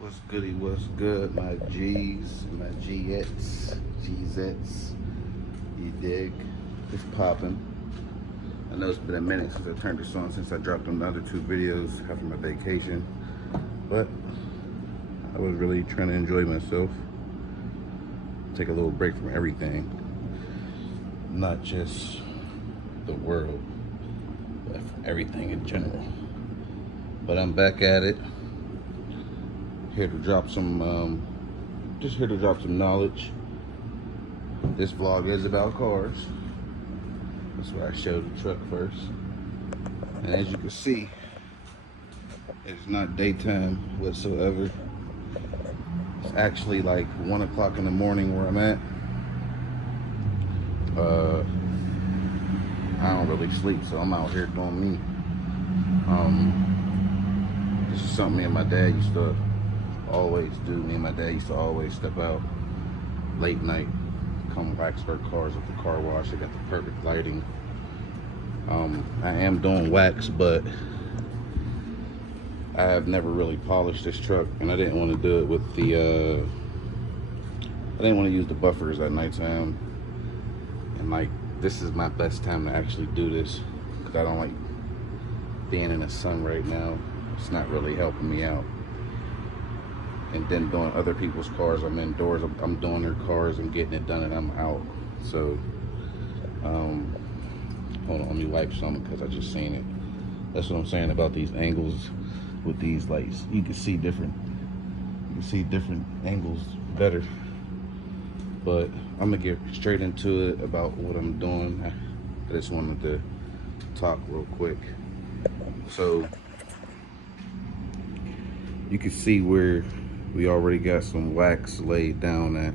What's goody, what's good, my G's, my G's, you dig? It's popping. I know it's been a minute since I turned this on, since I dropped them the other two videos after my vacation, but I was really trying to enjoy myself, take a little break from everything, not just the world, but from everything in general. But I'm back at it, here to drop some, just here to drop some knowledge. This vlog is about cars. That's why I showed the truck first. And as you can see, it's not daytime whatsoever. It's actually like 1 o'clock in the morning where I'm at. I don't really sleep, so I'm out here doing me. This is something me and my dad used to always do. Me and my dad used to always step out late night, come wax our cars at the car wash. They got the perfect lighting. I am doing wax, but I have never really polished this truck, and I didn't want to do it with the I didn't want to use the buffers at nighttime, and like this is my best time to actually do this because I don't like being in the sun right now. It's not really helping me out. And then doing other people's cars, I'm indoors, I'm doing their cars and getting it done, and I'm out. So hold on, let me wipe some because I just seen it. That's what I'm saying about these angles with these lights. You can see different angles better. But I'm gonna get straight into it about what I'm doing. I just wanted to talk real quick. So you can see where we already got some wax laid down at.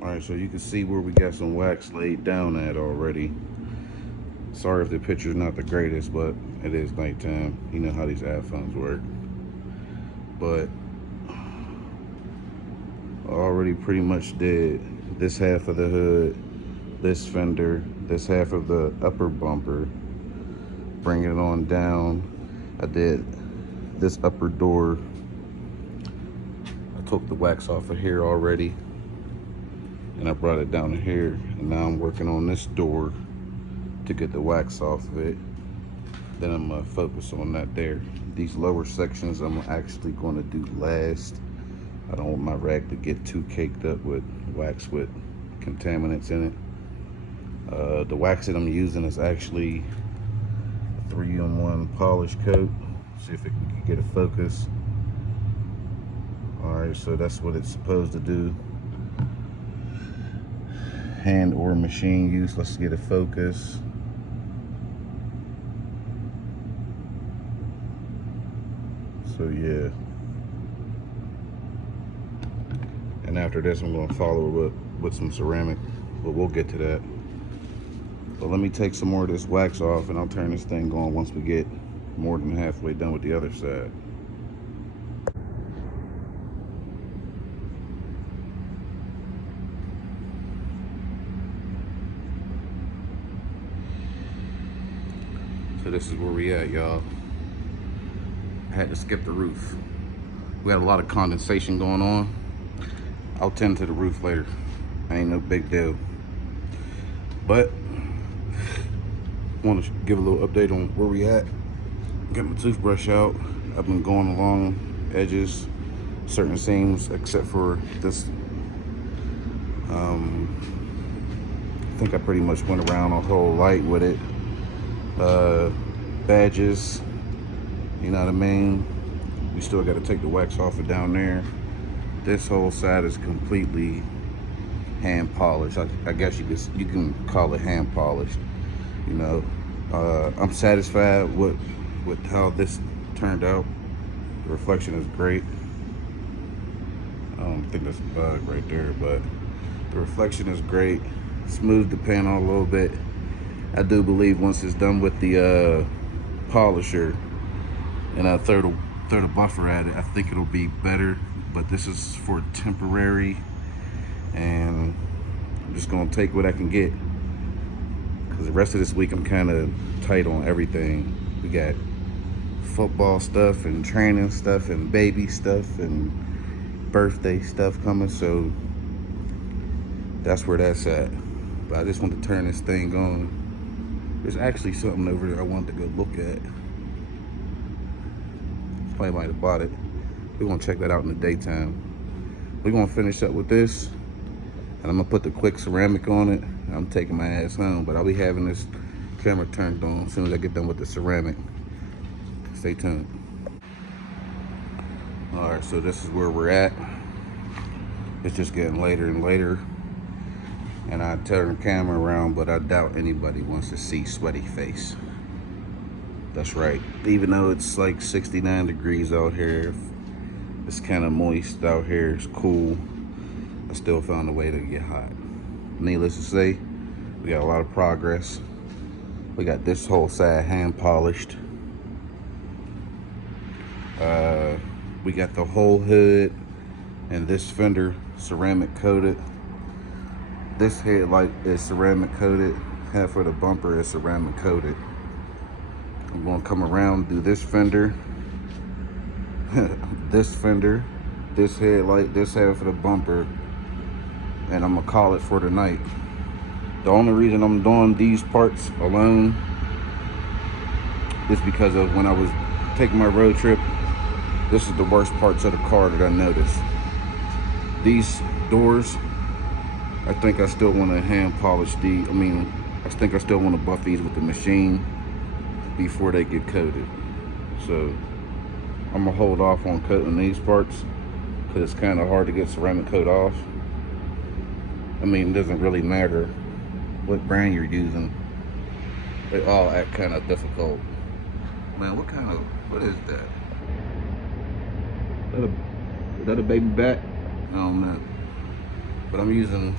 All right, so you can see where we got some wax laid down at already. Sorry if the picture's not the greatest, but it is nighttime. You know how these iPhones work. But I already pretty much did this half of the hood, this fender, this half of the upper bumper, bringing it on down. I did this upper door. I took the wax off of here already, and I brought it down to here, and now I'm working on this door to get the wax off of it. Then I'm gonna focus on that there. These lower sections I'm actually gonna do last. I don't want my rag to get too caked up with wax with contaminants in it. The wax that I'm using is actually a 3-in-1 polish coat. See if we can get a focus. All right, so that's what it's supposed to do. Hand or machine use. Let's get a focus. So yeah. And after this, I'm going to follow with some ceramic, but we'll get to that. But let me take some more of this wax off, and I'll turn this thing on once we get more than halfway done with the other side. So this is where we at, y'all. I had to skip the roof. We had a lot of condensation going on. I'll tend to the roof later. Ain't no big deal. But want to give a little update on where we at. Got my toothbrush out. I've been going along edges, certain seams, except for this. I think I pretty much went around a whole light with it. Badges, you know what I mean? We still got to take the wax off of down there. This whole side is completely hand polished. I guess you can call it hand polished. You know, I'm satisfied with how this turned out. The reflection is great. I don't think that's a bug right there, but the reflection is great. Smooth the panel a little bit. I do believe once it's done with the polisher and I throw the buffer at it, I think it'll be better. But this is for temporary, and I'm just gonna take what I can get, because the rest of this week I'm kind of tight on everything. We got football stuff and training stuff and baby stuff and birthday stuff coming, so that's where that's at. But I just want to turn this thing on. There's actually something over there I want to go look at. Somebody might have bought it. We're gonna check that out in the daytime. We're gonna finish up with this, and I'm gonna put the quick ceramic on it. I'm taking my ass home, but I'll be having this camera turned on as soon as I get done with the ceramic. Stay tuned. All right, so this is where we're at. It's just getting later and later, and I turn the camera around, but I doubt anybody wants to see sweaty face. That's right. Even though it's like 69 degrees out here, it's kind of moist out here, it's cool, I still found a way to get hot. Needless to say, we got a lot of progress. We got this whole side hand polished. We got the whole hood and this fender ceramic coated. This headlight is ceramic coated. Half of the bumper is ceramic coated. I'm gonna come around, do this fender, this fender, this headlight, this half of the bumper, and I'm gonna call it for the night. The only reason I'm doing these parts alone is because of when I was taking my road trip, this is the worst parts of the car that I noticed. These doors, I think I still want to hand polish these. I think I still want to buff these with the machine before they get coated. So I'm gonna hold off on coating these parts because it's kind of hard to get ceramic coat off. It doesn't really matter what brand you're using. They all act kind of difficult. Man, what is that? Is that a baby bat? I don't know. But I'm using,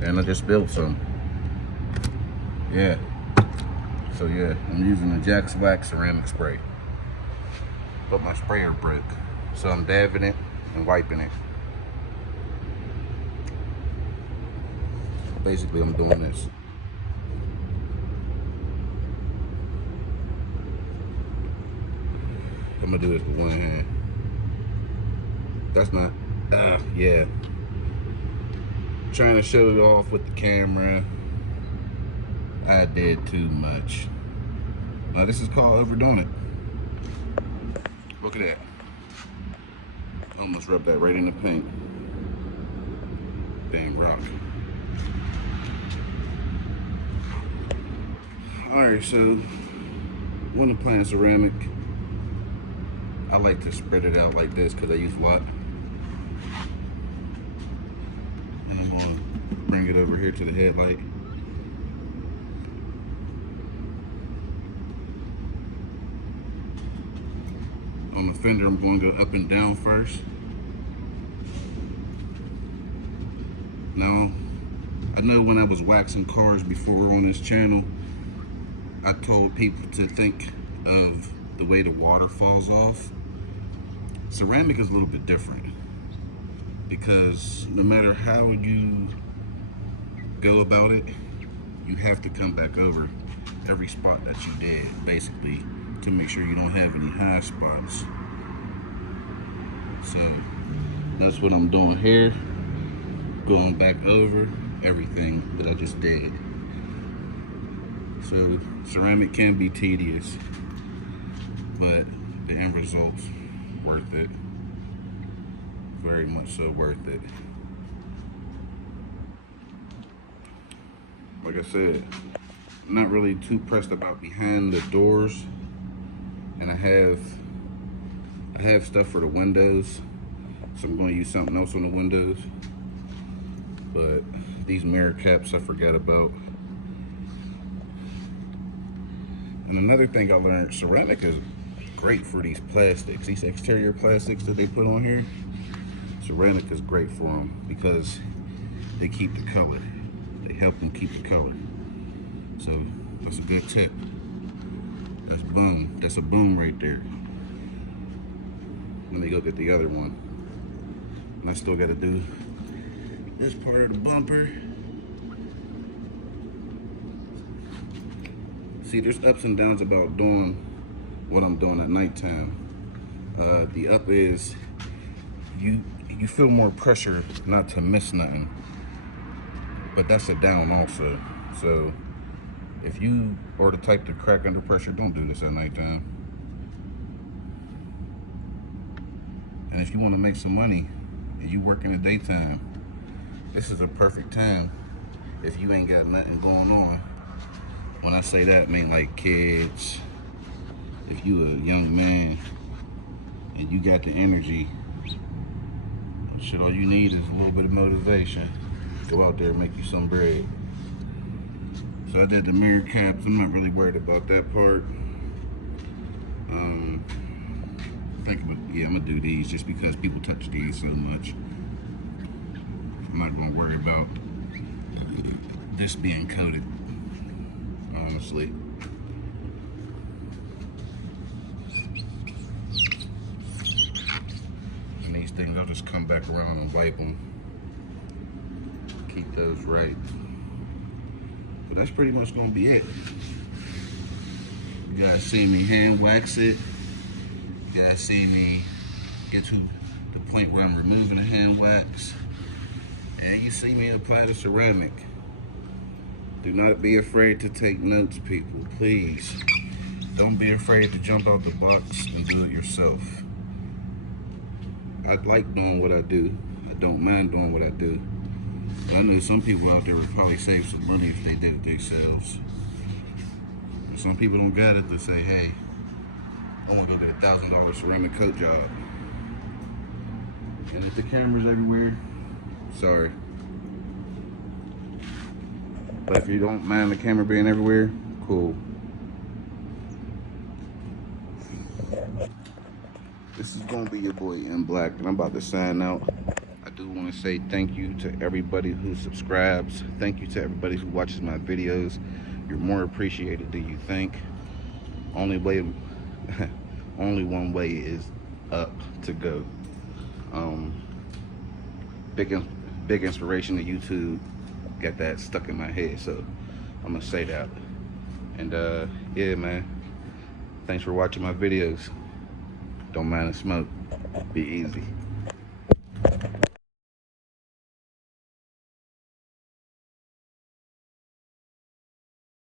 and I just spilled some. Yeah. So yeah, I'm using the Jax Wax Ceramic Spray. But my sprayer broke. So I'm dabbing it and wiping it. Basically, I'm doing this. I'm gonna do this with one hand. That's not, yeah. Trying to show it off with the camera. I did too much. Now this is called overdoing it. Look at that. Almost rubbed that right in the paint. Dang rock. Alright, so when applying ceramic, I like to spread it out like this because I use a lot. And I'm gonna bring it over here to the headlight. On the fender, I'm going to go up and down first. Now, I know when I was waxing cars before on this channel, I told people to think of the way the water falls off. Ceramic is a little bit different because no matter how you go about it, you have to come back over every spot that you did, basically, to make sure you don't have any high spots. So that's what I'm doing here, going back over everything that I just did. So ceramic can be tedious, but the end result's worth it. Very much so worth it. Like I said, I'm not really too pressed about behind the doors, and I have stuff for the windows, so I'm going to use something else on the windows. But these mirror caps I forgot about. And another thing I learned, ceramic is great for these plastics, these exterior plastics that they put on here. Ceramic is great for them because they keep the color. They help them keep the color. So that's a good tip. That's boom. That's a boom right there. Let me go get the other one. And I still got to do this part of the bumper. See, there's ups and downs about doing what I'm doing at nighttime. The up is you feel more pressure not to miss nothing, but that's a down also. So if you are the type to crack under pressure, don't do this at nighttime. And if you want to make some money and you work in the daytime, this is a perfect time if you ain't got nothing going on. When I say that, I mean like kids. If you a young man and you got the energy, shit, all you need is a little bit of motivation. Go out there and make you some bread. So I did the mirror caps. I'm not really worried about that part. I think I'm gonna do these just because people touch these so much. I'm not gonna worry about this being coated, honestly. And these things, I'll just come back around and wipe them. Keep those right. But that's pretty much gonna be it. You guys see me hand wax it. You guys see me get to the point where I'm removing the hand wax. And you see me apply the ceramic. Do not be afraid to take notes, people, please. Don't be afraid to jump out the box and do it yourself. I like doing what I do. I don't mind doing what I do. But I know some people out there would probably save some money if they did it themselves. But some people don't got it to say, hey, I want to go get a $1,000 ceramic coat job. And if the camera's everywhere, sorry. But if you don't mind the camera being everywhere, cool. This is gonna be your boy in black, and I'm about to sign out. I do want to say thank you to everybody who subscribes. Thank you to everybody who watches my videos. You're more appreciated than you think. Only one way is up to go. Big inspiration to YouTube. Got that stuck in my head, so I'm gonna say that. And yeah, man, thanks for watching my videos. Don't mind the smoke. Be easy.